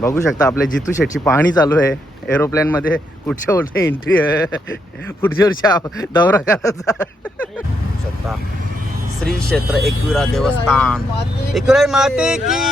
बघू शकता आपल्या जितू शेटची पाहणी चालू आहे एरोप्लेन मध्ये. कुठच्या वर्षी एंट्री आहे, पुढच्या वर्षी दौरा करायचा. शकता श्री क्षेत्र एकविरा देवस्थान, एकविरा माते की.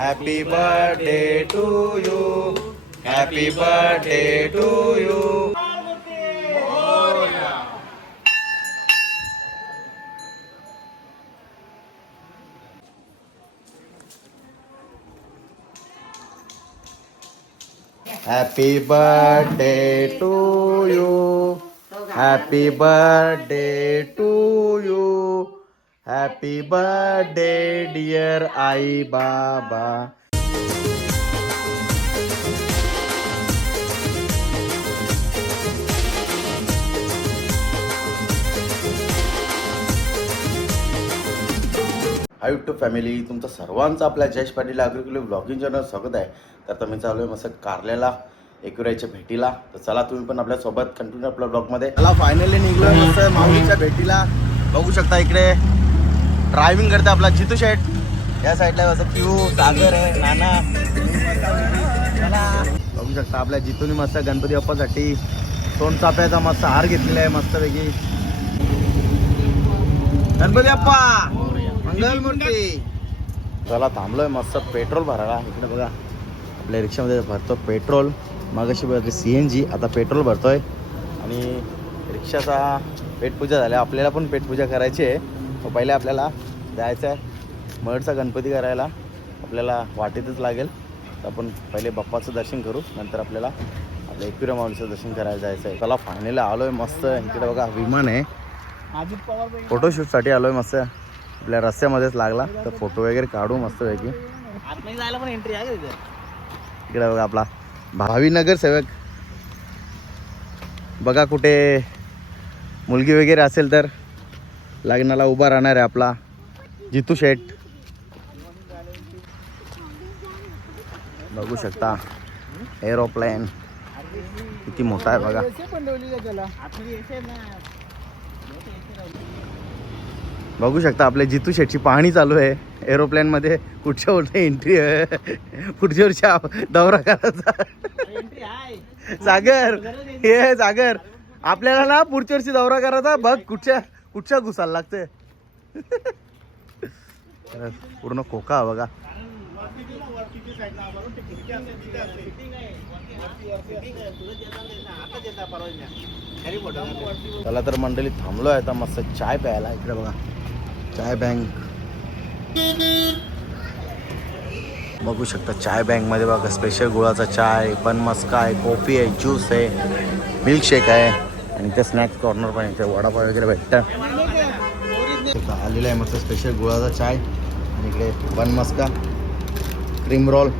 Happy birthday to you. Happy birthday to you. Happy birthday to you. Happy birthday to you. Happy birthday dear आई बाबा. हाय यूट्यूब फॅमिली, तुमचं सर्वांचं आपल्या Jayesh Patil agriculture blogging channel स्वागत आहे. तर मी चालू आहे मस्त कारल्याला एकविराच्या भेटीला. तर चला तुम्ही पण आपल्यासोबत कंटिन्यू आपल्या ब्लॉगमध्ये. चला फायनली निघलोय मस्त माऊलीच्या भेटीला. बघू शकता इकडे ड्रायव्हिंग करते आपला जितू शेट. या साईडला असं क्यू सागर आहे, नाना. बघू शकता आपल्या जितूने मस्त गणपती बाप्पासाठी सोनचाफ्याचा मस्त हार घेतलेला आहे मस्तपैकी. गणपती बाप्पा मंगलमूर्ती. चला थांबलोय मस्त पेट्रोल भरायला. इकडे बघा आपल्या रिक्षामध्ये भरतो पेट्रोल. मगाशी भरते CNG, आता पेट्रोल भरतोय. आणि रिक्षाचा पेटपूजा झाल्या. आपल्याला पण पेटपूजा करायची आहे. पहिले आपल्याला जायचं आहे मडचा गणपती करायला. आपल्याला वाटेतच लागेल. तर आपण पहिले बाप्पाचं दर्शन करू, नंतर आपल्याला आपल्या एकविरा माऊलीचं दर्शन करायला जायचं आहे. चला फायनली आलोय मस्त. इकडे बघा विमान आहे, फोटोशूटसाठी आलोय मस्त. आपल्या रस्त्यामध्येच लागला तर फोटो वगैरे काढू मस्त पैकी. जायला पण एंट्री आहे. इकडे बघा आपला भावी नगरसेवक. बघा कुठे मुलगी वगैरे असेल तर लग्नाला उभा राहणार आहे आपला जितू शेट. बघू शकता एरोप्लेन किती मोठा आहे बघा. बघू शकता आपल्या जितू शेटची पाहणी चालू आहे एरोप्लेन मध्ये. कुठच्या वर्षी एंट्री आहे, पुढच्या वर्षी दौरा करायचा. सागर हे सागर आपल्याला ना पुढच्या वर्षी दौरा करायचा. बघ कुठच्या घुसायला लागते. पूर्ण खोका बघा. चला तर मंडळी थांबलो आहे आता मस्त चाय प्यायला. इकडे बघा चाय बँक. बघू शकता चाय बँक मध्ये बघा स्पेशल गुळाचा चाय, पण मस्का आहे, कॉफी आहे, ज्यूस आहे, मिल्कशेक आहे. आणि त्या स्नॅक्स कॉर्नर पण आहे, वडापाव वगैरे भेटतं. आलेला आहे मस्त स्पेशल गुळाचा चाय. आणि इकडे बन मस्का, क्रीम रोल,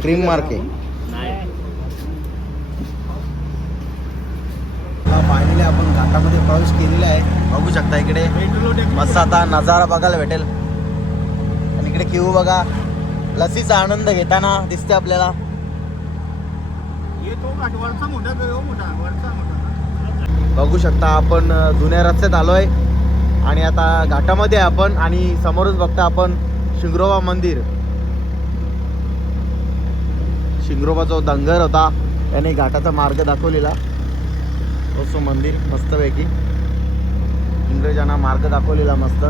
क्रीम मार्के. फायनली आपण घाटामध्ये प्रवेश केलेला आहे. बघू शकता इकडे मस्त आता नजारा बघायला भेटेल. आणि इकडे क्यू बघा, लसीचा आनंद घेताना दिसते आपल्याला. बघू शकता आपण जुन्या रस्त्यात आलोय आणि आता घाटामध्ये आपण. आणि समोरच बघता आपण शिंगरोबा मंदिर. शिंगरोबा जो डंगर होता त्याने घाटाचा मार्ग दाखवलेला. तो मंदिर मस्तपैकी इंग्रजांना मार्ग दाखवलेला मस्त.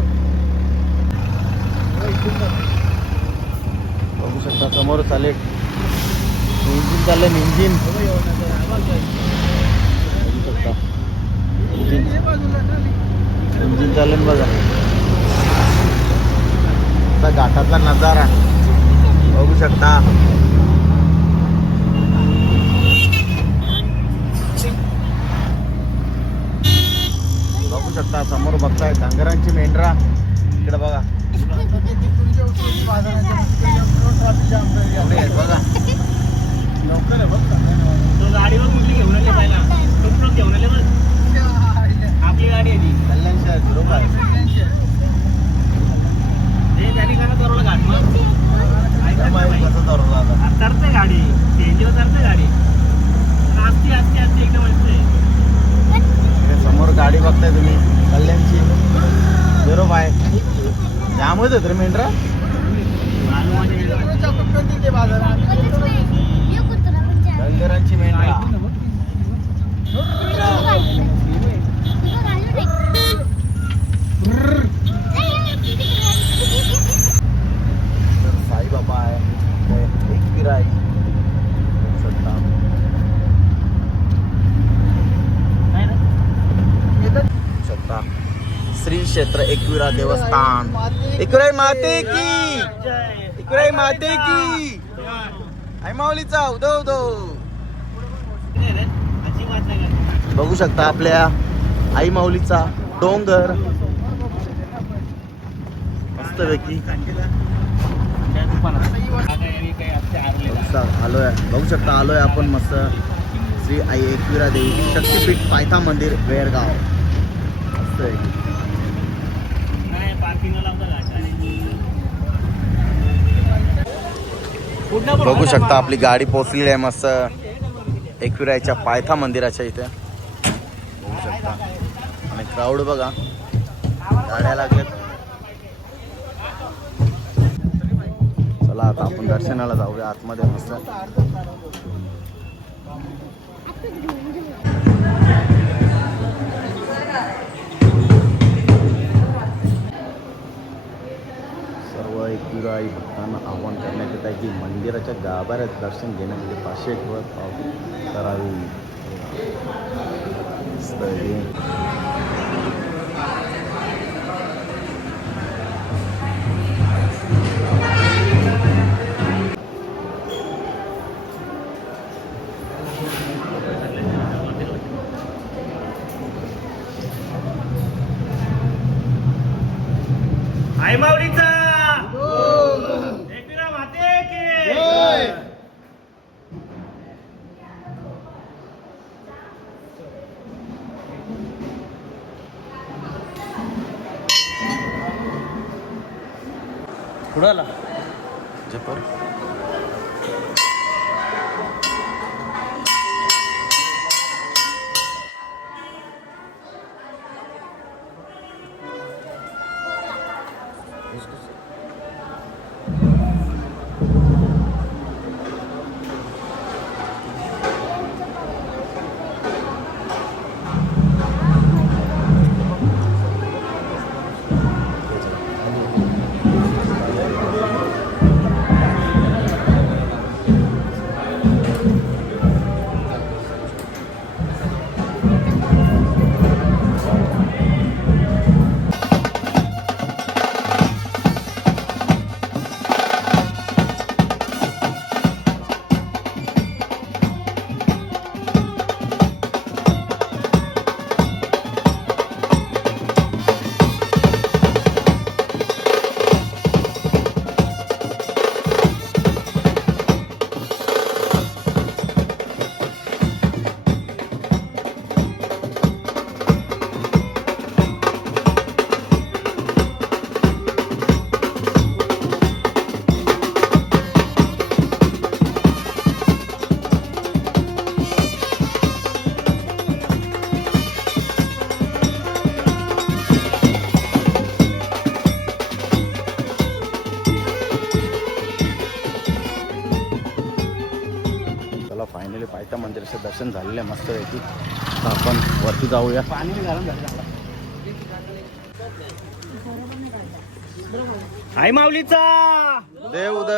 बघू शकता समोर चालेल इंजिन चाललं. इंजिन बघू शकता इंजिन चालेल बघा. घाटातला नजारा बघू शकता. बघू शकता समोर बघताय डांगरांची मेंढरा. इकडे बघा बघा गाडीवर मुली घेऊन आले पाहिला. घेऊन आले बघ आपली गाडी आहे ती. कल्याण शहर बरोबर. त्यामुळेच येत रे मेंढरा. डंगरांची मेंढरा. तर साईबाबा आहे, एकविरा आहे. शकता श्री क्षेत्र एकविरा देवस्थान. एकविराई माते की, एकविराई माते की. आई माऊलीचा उदो उदो. बघू शकता आपल्या आई माऊलीचा डोंगर मस्त पैकी आलोय. बघू शकता आलोय आपण मस्त श्री आई एकविरा देवी शक्तीपीठ पायथा मंदिर वेरगाव. मस्त आहे. बघू शकता आपली गाडी पोहोचलेली आहे मस्त एकविराच्या पायथा मंदिराच्या इथे. बघू शकता आणि क्राऊड बघा, गाड्या लागल्यात. चला आता आपण दर्शनाला जाऊया आतमध्ये मस्त. सर्व एकविराई भक्तांना आवाहन करण्यात येत आहे की मंदिराच्या गाभाऱ्यात दर्शन घेण्यासाठी 500 पावती करावी. आई माऊलीचा एकविरा माते की. कुठं आला जपर. फायनली पायथा मंदिराचं दर्शन झालेलं आहे मस्त पैकी. आपण वरती जाऊया. पाणी गरम झालं. आई माऊलीचा देव उदय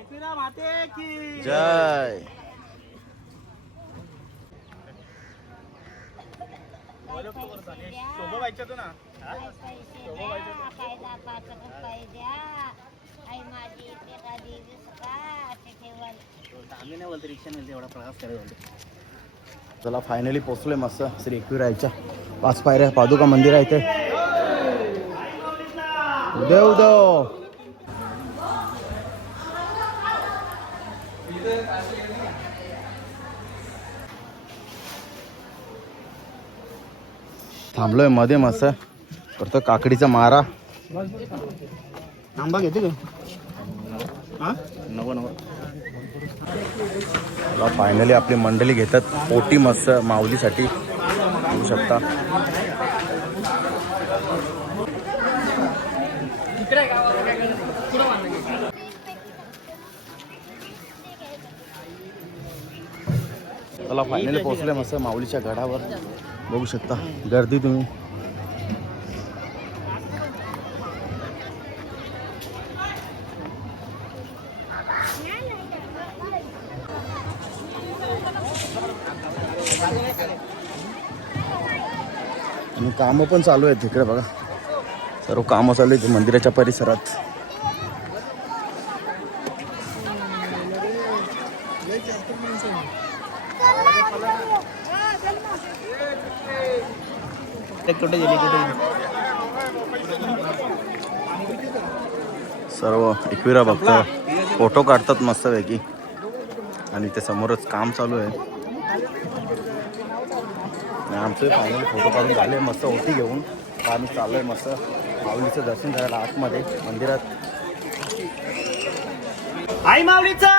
एकविरा माते की जय. शोभा व्हायच्या तो ना. चला फायनली पोचलोय मस्त श्री एकविरायच्या 5 पायऱ्या पादुका मंदिर आहे इथे. देव देव. थांबलोय मध्ये मस्त करतो काकडीचा मारा. आंबा घेते का? नवं नवं. फायनली आपली मंडळी घेतात पोटी मस्त माऊलीसाठी. बघू शकता चला फायनली पोहोचले मस्त माऊलीच्या गडावर. बघू शकता गर्दी तुम्ही. आणि कामं पण चालू आहेत तिकडे बघा. सर्व कामं चालू आहेत मंदिराच्या परिसरात. सर्व एकविरा बघता फोटो काढतात मस्तपैकी. आणि ते समोरच काम चालू आहे. आणि आमचे फायनली फोटो काढून झाले मस्त ओटी घेऊन. आम्ही चाललोय मस्त माऊलीचं दर्शन करायला आतमध्ये मंदिरात. आई माऊलीचा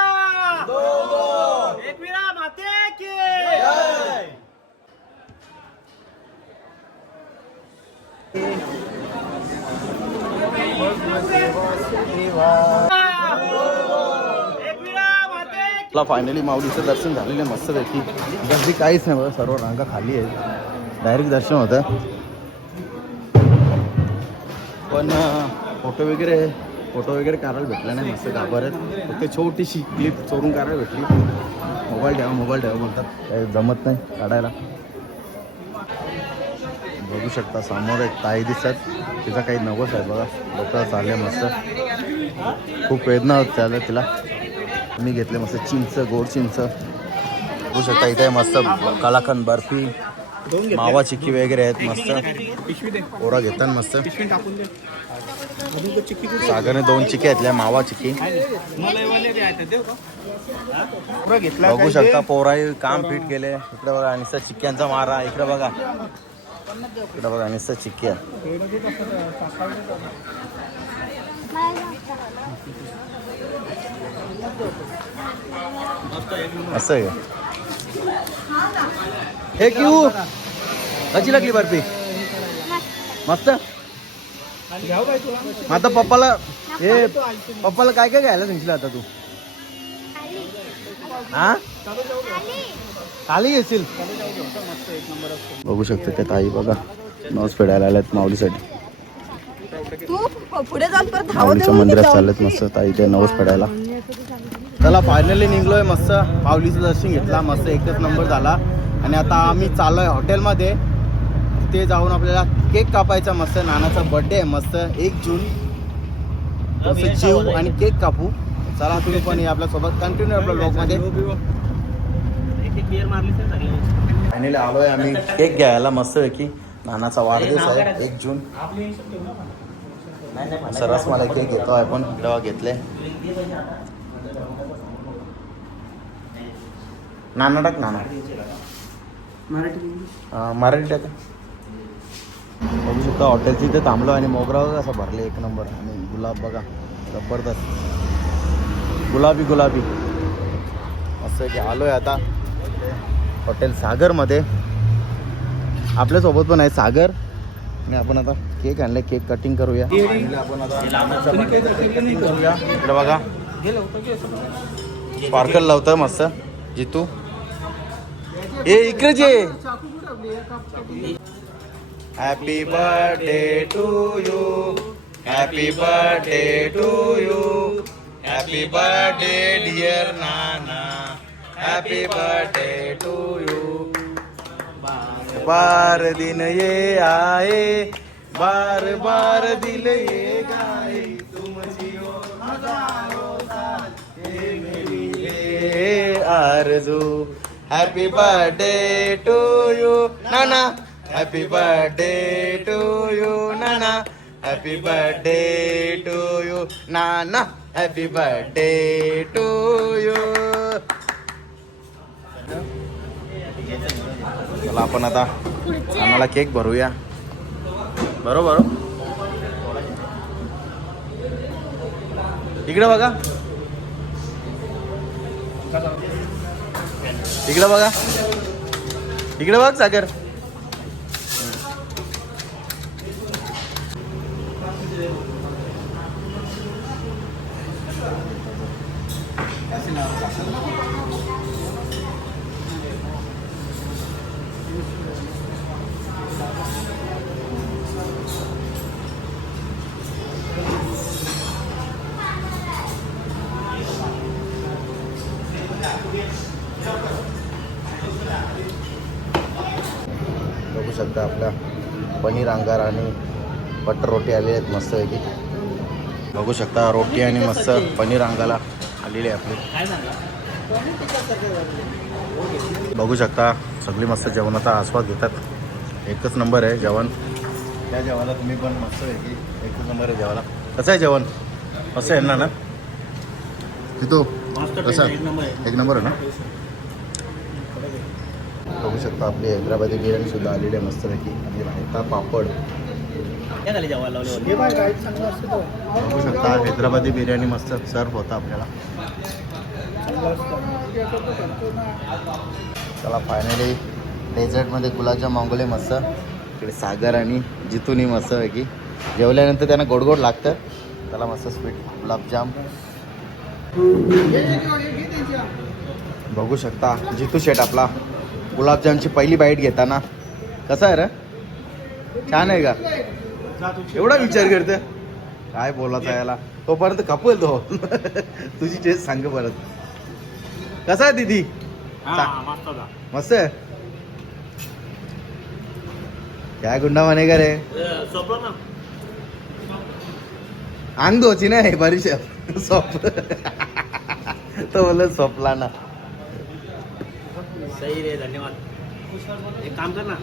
एकविरा माते की जय. फायनली माऊलीचं दर्शन झालेलं आहे मस्तपैकी. गर्दी काहीच नाही बघा. सर्व रांगा खाली आहेत. डायरेक्ट दर्शन होतं. पण फोटो वगैरे काढायला भेटला नाही. मस्त गाभाऱ्यात फक्त छोटीशी क्लिप चोरून काढायला भेटली. मोबाईल ठेवा म्हणतात. काही जमत नाही काढायला. बघू शकता समोर एक ताई दिसतात. तिचा काही नवस आहे बघा. लोक चालले मस्त. खूप वेदना होत त्याला तिला. मी घेतले मस्त चिंच, गोड चिंच. बघू शकता इथे मस्त कलाकंद बर्फी, मावा चिक्की वगैरे आहेत मस्त. पोरा घेतात मस्त. सागरने 2 चिक्की घेतल्या मावा चिक्की. बघू शकता पोराही काम फिट केले. इकडे बघा नुसतं चिक्क्यांचा मारा. इकडे बघा नुसतं चिक्की आहे. असं आहे हे क्यू कशी लागली बर्फी? मस्त. आता पप्पाला काय काय घ्यायला सांगितलं आता तू? हा खाली घेशील. बघू शकते त्या ताई बघा नवस फेडायला आल्यात माऊलीसाठी. माऊलीच्या मंदिरात चाललेत मस्त ताई ते नवस फेडायला. चला फायनली निघलोय मस्त. माऊलीचं दर्शन घेतला मस्त. एकच नंबर झाला. आणि आता आम्ही चाललोय हॉटेलमध्ये. तिथे जाऊन आपल्याला केक कापायचा मस्त. नानाचा बर्थडे आहे मस्त 1 जून. तसं जेवू आणि केक कापू. चला तुम्ही पण आपल्यासोबत कंटिन्यू आपल्या ब्लॉगमध्ये. फायनली आलोय आम्ही केक घ्यायला मस्त की. नानाचा वाढदिवस आहे 1 जून. सरस मला केक घेतो आहे पण तेव्हा घेतले. नाना टाक नाना मराठी टाक. बघू शकता हॉटेलची इथे थांबलो. आणि मोगरा बघा असं भरले 1 नंबर. आणि गुलाब बघा जबरदस्त गुलाबी असं की. आलोय आता हॉटेल सागरमध्ये. आपल्यासोबत पण आहे सागर. आणि आपण आता केक आणले. केक कटिंग करूया. आपण आता कटिंग करूया. इकडे बघा स्पार्कल लावतोय मस्त जितू. इकडे जे happy birthday to you. Happy birthday to you. Happy birthday dear Nana. Happy birthday to you. बार दिन ये आए. बार बार दिल ये गाए. तुम जियो हजारों साल. ये मेरी है आरज़ू. Happy birthday to you Nana. Happy birthday to you Nana. Happy birthday to you Nana. Happy birthday to you. चला आपण आता नानाला केक भरूया. बरोबर इकडे बघा. इकडे बघ सागर. बघू शकता आपल्या पनीर अंगार आणि बटर रोटी आलेली आहेत मस्त पैकी. बघू शकता रोटी आणि मस्त पनीर अंगाला आलेली आहे आपली. काय सांगा बघू शकता सगळी मस्त जेवणाचा आस्वाद घेतात. एकच नंबर आहे जेवण. त्या जेवायला तुम्ही पण मस्त पैकी एकच नंबर आहे जेवायला. कसं आहे जेवण? मस्त आहे ना तिथं मस्त कसं एक नंबर आहे. एक नंबर आहे ना. बघू शकता आपली हैदराबादी बिर्याणी सुद्धा आलेली आहे मस्तपैकी आणि रायता पापड. काय झाली जेवायला लावले बघू शकता हैदराबादी बिर्याणी मस्त सर्व होता आपल्याला. चला फायनली डेझर्टमध्ये गुलाबजाम मागवले मस्त. इकडे सागर आणि जितूनी मस्त पैकी जेवल्यानंतर त्यांना गोड गोड लागतं. त्याला मस्त स्वीट गुलाबजाम बघू शकता. जितू शेट आपला गुलाबजामची पहिली बाईट घेताना कसा आहे रे? छान आहे का? एवढा विचार करते काय बोलायचा याला. तोपर्यंत कपूल तो तुझी टेस्ट सांग परत. कसा आहे दीदी? मस्त होता. मस्त आहे. काय गुंडा म्हणे का रे? सोपलं ना अंग धोची ना हे बरीच सोप तो बोलत सोपला ना. सही रे धन्यवाद. एक काम कर ना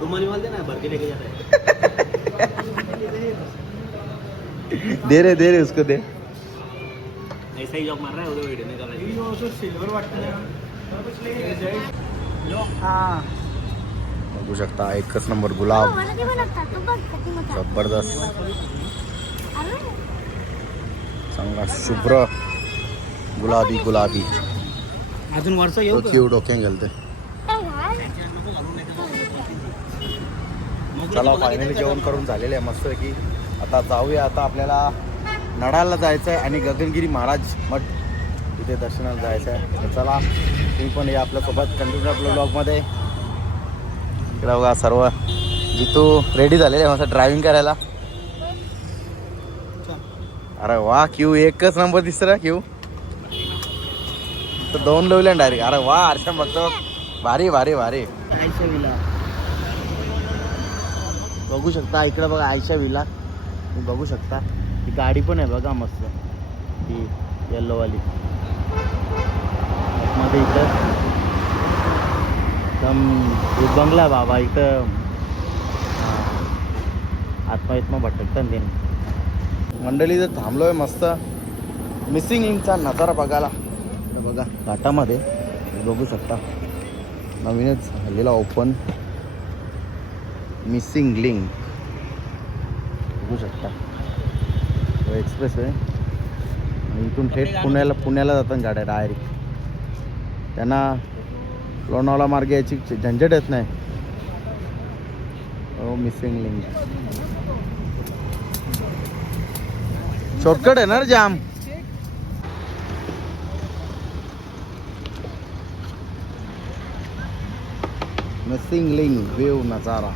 रुमाली माल दे ना भर के लेके जाता है. दे रे उसको दे. ऐसा ही जॉब मार रहा है उधर वीडियो नहीं कर रहा है. सिल्वर हाँ बघू शकता एकच नंबर गुलाब जबरदस्त चांगला शुभ्र गुलाबी गुलाबी. अजून वर्ष येऊ का? क्यू डोक्यान घालते. चला फायनली जेवण करून झालेले आहे मस्त की. आता जाऊया. आता आपल्याला नडालला जायचं आहे आणि गगनगिरी महाराज मठ तिथे दर्शनाला जायचं आहे. तर चला तुम्ही पण या आपल्यासोबत कंटिन्यू आपल्या ब्लॉगमध्ये. इकडे बघा सर्व जितू रेडी झालेले आहे मस्त ड्रायव्हिंग करायला. अरे वा क्यू एकच नंबर दिसतं क्यू तर 2 लावले डायरेक्ट. अरे वा आरशा बघतो भारी भारी भारी. आयशा विला बघू शकता इकडे बघा आयशा विला. तुम्ही बघू शकता ही गाडी पण आहे बघा मस्त ही येल्लोवाली. मध्ये इथं एकदम बंगला आहे बाबा. इथं आत्मा भटकतात ते मंडळी. जर थांबलो आहे मस्त मिसिंग लिंकचा नजारा बघायला. बघा घाटामध्ये बघू शकता नवीनच झालेला ओपन मिसिंग लिंक बघू शकता. एक्सप्रेस आहे आणि इथून थेट पुण्याला जातात गाड्या डायरेक्ट. त्यांना लोणावळा मार्गे याची झंझट येत नाही. हो मिसिंग लिंक शॉर्टकट आहे ना रे जाम. मिसिंग लिंक व्ह्यू नजारा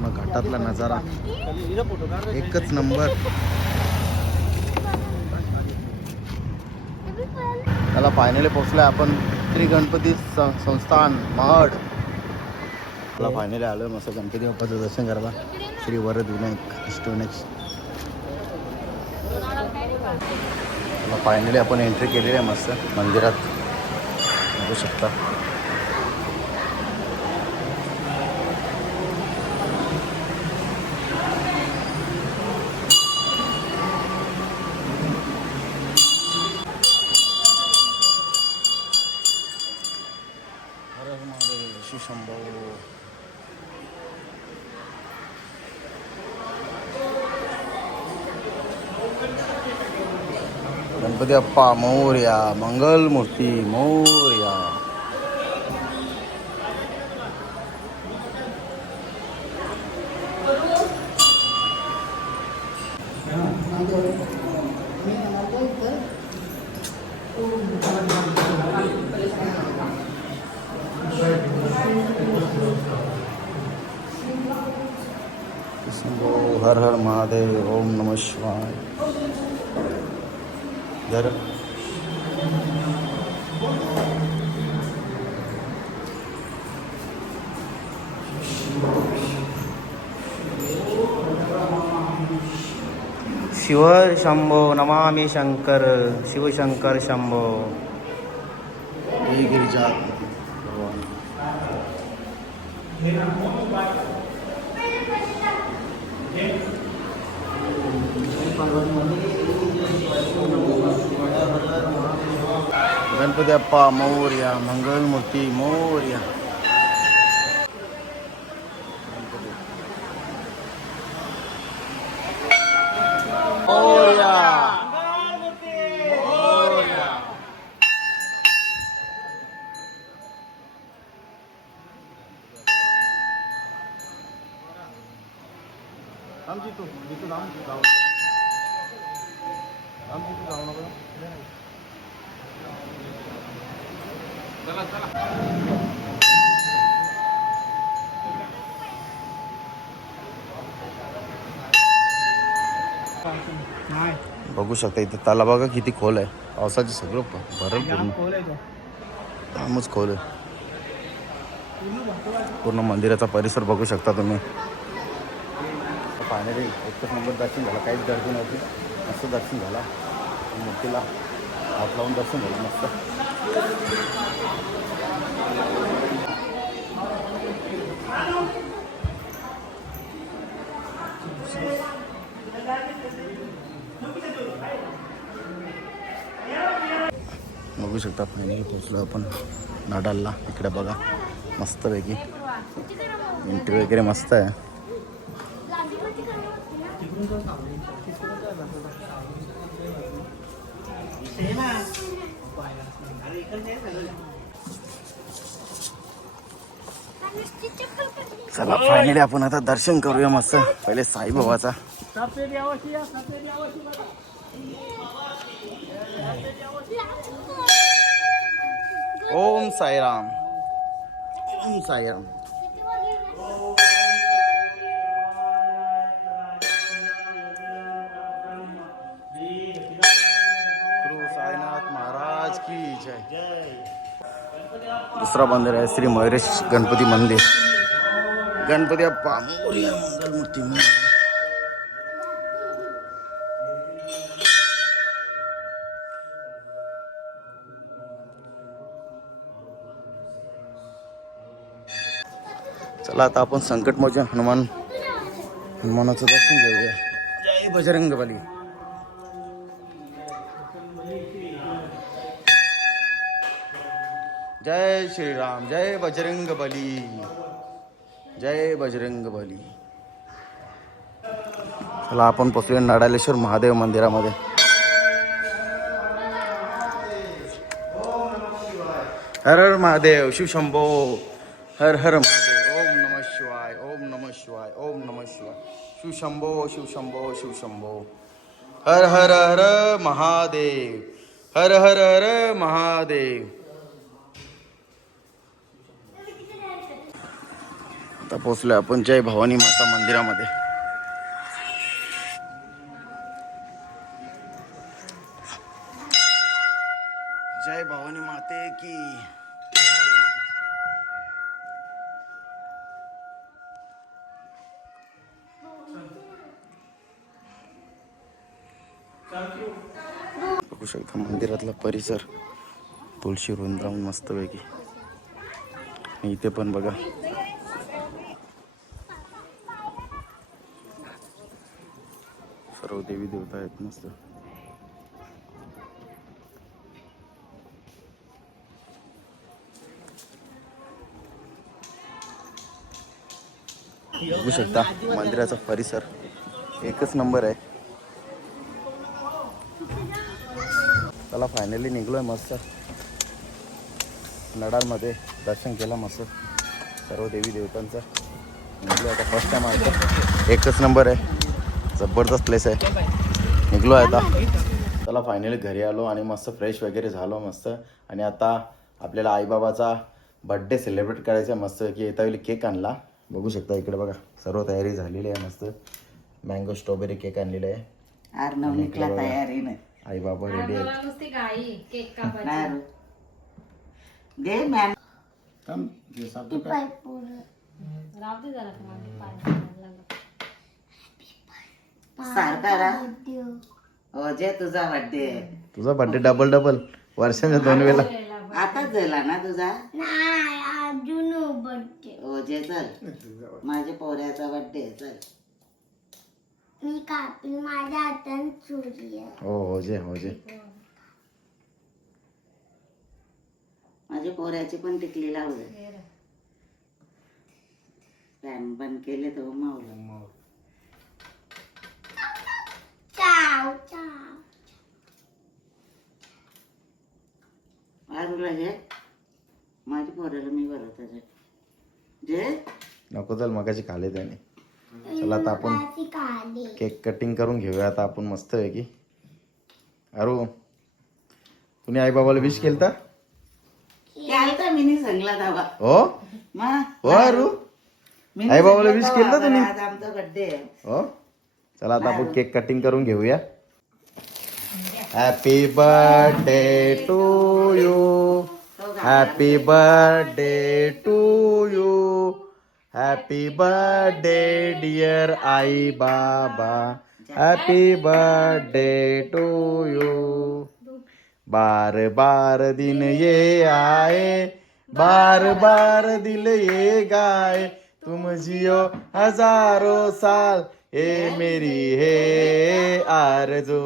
मग घाटातला नजारा एकच नंबर. त्याला फायनली पोहोचलोय आपण श्री गणपती संस्थान महड. त्याला फायनली आलोय मस्त गणपती बाप्पाचं दर्शन करायला. श्री वरद विनायक अष्टविनायक. त्याला फायनली आपण एंट्री केलेली आहे मस्त मंदिरात बघू शकता. शंभो गणपती बाप्पा मोरया. मंगल मूर्ती मोरया. शंभो हर हर महादेव ओम नमः शिवाय. जर शिवर शंभो नमामि शंकर शिवशंकर शंभो. गिरिजा गणपती अप्पा मोरया मंगलमूर्ती मोरया. मोरया मोरया. आमची तू जिथून आमची जाऊ आमची तू जाऊ नका. चला चला. बघू शकता इथे तला बघा किती खोल आहे. पावसाचे सगळं भरल पूर्ण जामच खोल आहे. पूर्ण मंदिराचा परिसर बघू शकता तुम्ही. फायनली एकच नंबर दर्शन झालं. काहीच गर्दी नव्हती. मस्त दर्शन झाला. मूर्तीला हात लावून दर्शन झालं मस्त. बघू शकता फायनली पोचलो आपण नाडालला. इकडे बघा मस्तपैकी एंट्री वगैरे मस्त आहे. चला फायनली आपण आता दर्शन करूया मस्त. पहिले साईबाबाचा. ओम साईराम ओम साईराम. गुरु साईनाथ महाराज की जय. दुसरा मंदिर आहे श्री मयुरेश गणपती मंदिर. गणपती अप्पा मोरया मंगलमूर्ती मोरया. चला आता आपण संकटमोचन हनुमानाचं दर्शन घेऊया. जय बजरंगबली. जय श्रीराम जय बजरंगबली जय बजरंगबली. चला आपण पोचूया नाडालेश्वर महादेव मंदिरामध्ये. हर हर महादेव शिव शंभो हर हर महादेव. ओम नमः शिवाय ओम नमः शिवाय ओम नमः शिवाय. शिव शंभो शिव शंभो शिव शंभो. हर हर हर महादेव हर हर हर महादेव. आता पोचलो आपण जय भवानी माता मंदिरामध्ये. जय भवानी माते की. बघू शकता मंदिरातला परिसर. तुळशी वृंदावन मस्तपैकी. इथे पण बघा सर्व देवी देवता आहेत मस्त. बघू शकता मंदिराचा परिसर एकच नंबर आहे. चला फायनली निघलोय मस्त. नडालमध्ये दर्शन केलं मस्त सर्व देवी देवतांचं. निघलो आता फर्स्ट टाइम आहे. एकच नंबर आहे. जबरदस्त प्लेस आहे. निघलो आहे आता. चला चला फायनली घरी आलो आणि मस्त फ्रेश वगैरे झालो मस्त. आणि आता आपल्याला आईबाबाचा बड्डे सेलिब्रेट करायचा मस्त की येता वेळी केक आणला. बघू शकता इकडे बघा सर्व तयारी झालेली आहे मस्त. मँगो स्ट्रॉबेरी केक आणलेला आहे. आर्नवनिकला तयारी नाही. आई बाबा रेडी आहे. नुसती गाई केक कापायची. दे मॅम. राहू दे जरा तुम्हाला पाय लागला. सारखा राहा. हो जे तुझा बर्थडे तुझा बर्थडे डबल वर्षाच्या 2 वेळेला. आताच झाला ना तुझा. अजून बर्थडे हो जे चल माझ्या पोऱ्याचा बर्थडे चल. मी कापी माझ्या हातात चुरी आहे. हो जे माझ्या पोऱ्याची पण टिकली लावलं. फॅन बंद केले तर मावलं. चाव चाव. आरूला हे माझ्या पोऱ्याला मी भरवत जे नको चल मगाशी खाले त्याने. चला आता आपण अशी काढली. केक कटिंग करून घेऊया आता आपण मस्त आहे की. अरू तुम्ही आई बाबाला विश केलता? केलता मी सांगला दावा. हो हो अरू आई बाबाला विश केलता तुम्ही? आज आमचा बर्थडे आहे. हो चला आता आपण केक कटिंग करून घेऊया. Happy birthday to you. Happy birthday to you. Happy birthday dear आई बाबा. Happy birthday to you. बार बार दिन ये आए, बार बार दिल ये गाए, तुम जियो हजारों साल, ये मेरी है आरज़ू.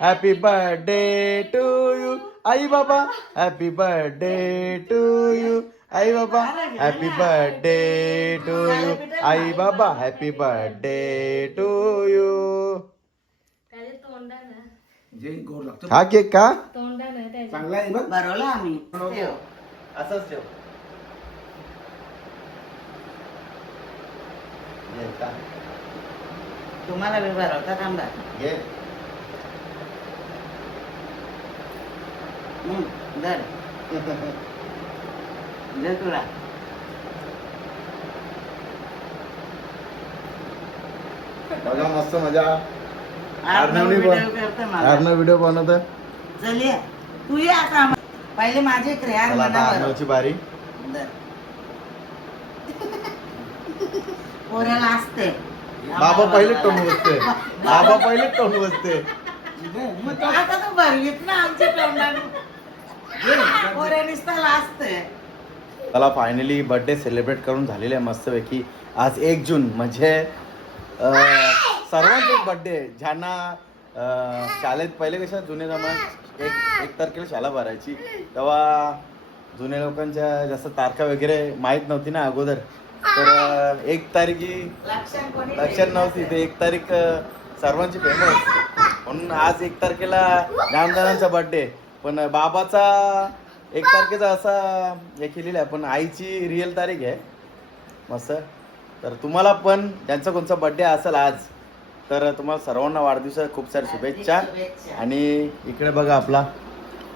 हॅपी बर्थडे टू यू आई बाबा. हॅपी बर्थडे टू यू आई बाबा. हॅपी बर्थडे टू यू आई बाबा. Happy birthday to you. हा केक का तोंडानं भरवला आम्ही. ठेव. असंच ठेव. तुम्हाला बी भरवता थांबा. घे. धर दे तुला. बघा मस्त मजा. आर्नवने व्हिडिओ करते मला. आर्नव व्हिडिओ बनवत. चल ये तू ये आता. पहिले माझे क्रिया चला आता आर्नवची बारी. पोऱ्याला असते. बाबा पहिले टोन बसते. बाबा पहिले टोन बसते. आता तू भरवीत ना आमच्या तोंडाने. पोऱ्या निसताला असते. त्याला फायनली बर्थडे सेलिब्रेट करून झालेले आहे मस्तपैकी. आज 1 जून म्हणजे सर्वांचे बर्थडे ज्यांना शाळेत पहिले कशा जुने जमान्यात एक तारखेला शाळा भरायची तेव्हा जुन्या लोकांच्या जास्त तारखा वगैरे माहीत नव्हती ना अगोदर. तर 1 तारीख लक्षात नव्हती. ते 1 तारीख सर्वांची फेमस म्हणून आज 1 तारखेला लहानजणांचा बर्थडे. पण बाबाचा 1 तारखेचा असा हे केलेला आहे. पण आईची रिअल तारीख आहे मस्त. तर तुम्हाला पण ज्यांचा कोणचा बर्थडे असेल आज तर तुम्हाला सर्वांना वाढदिवसाच्या खूप साऱ्या शुभेच्छा. आणि इकडे बघा आपला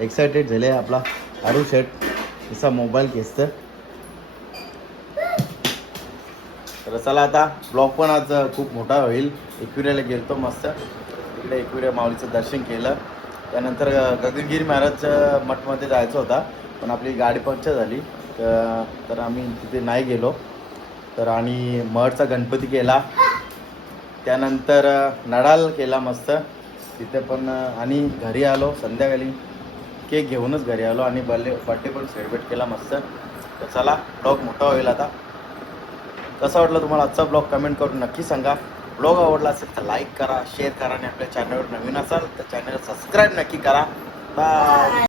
एक्सायटेड झाले आपला अरू शेट तिचा मोबाईल केसतं. तर चला आता ब्लॉग पण आज खूप मोठा होईल. एकविऱ्याला गेलतो मस्त. इकडे एकविरा माऊलीचं दर्शन केलं. त्यानंतर गगनगिरी महाराजच्या मठमध्ये जायचं होता पण आपली गाडी पंक्चर झाली तर आम्ही तिथे नाही गेलो. तर आणि मठचा गणपती केला. त्यानंतर नडाल केला मस्त तिथे पण. आणि घरी आलो संध्याकाळी केक घेऊनच घरी आलो आणि बर्थडे पण सेलिब्रेट केला मस्त. तर चला ब्लॉग मोठा होईल आता. कसा वाटला तुम्हाला आजचा ब्लॉग कमेंट करून नक्की सांगा. ब्लॉग आवडला असेल तर लाईक करा, शेअर करा आणि आपल्या चॅनलवर नवीन असाल तर चॅनल सबस्क्राईब नक्की करा. बाय.